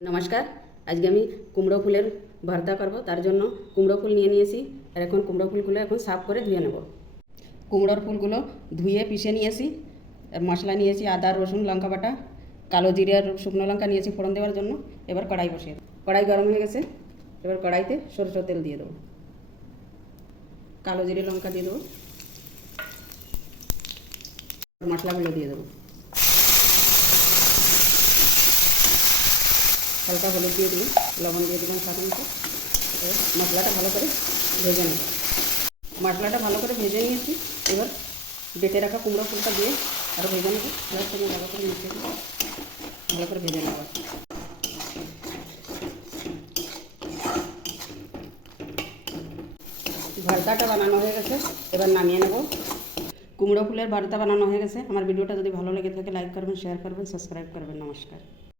নমস্কার। আজকে আমি কুমড়ো ফুলের ভর্তা করব। তার জন্য কুমড়ো ফুল নিয়ে নিয়েছি। আর এখন কুমড়ো ফুলগুলো এখন সাফ করে ধুয়ে নেব। কুমড়োর ফুলগুলো ধুয়ে পিষে নিয়েছি। আর মশলা নিয়েছি আদা, রসুন, লঙ্কা বাটা, কালো জিরে আর শুকনো লঙ্কা নিয়েছি ফোড়ন দেওয়ার জন্য। এবার কড়াই বসিয়ে দেব। কড়াই গরম হয়ে গেছে। এবার কড়াইতে সরষের তেল দিয়ে দেবো। কালো জিরে লঙ্কা দিয়ে দেবো। মশলাগুলো দিয়ে দেবো। হালকা হলুদ দিয়ে দিলাম, লবণ দিয়ে দিলাম স্বাদ মতো। মশলাটা ভালো করে ভেজে নেব। মশলাটা ভালো করে ভেজে নিয়েছি। এবার বেটে রাখা কুমড়ো ফুলটা দিয়ে আরও ভেজে নেব। প্লাস থেকে ভালো করে মিশিয়ে দেবো, ভালো করে ভেজে নেব। ভর্তাটা বানানো হয়ে গেছে, এবার নামিয়ে নেব। কুমড়ো ফুলের ভর্তা বানানো হয়ে গেছে। আমার ভিডিওটা যদি ভালো লেগে থাকে লাইক করবেন, শেয়ার করবেন, সাবস্ক্রাইব করবেন। নমস্কার।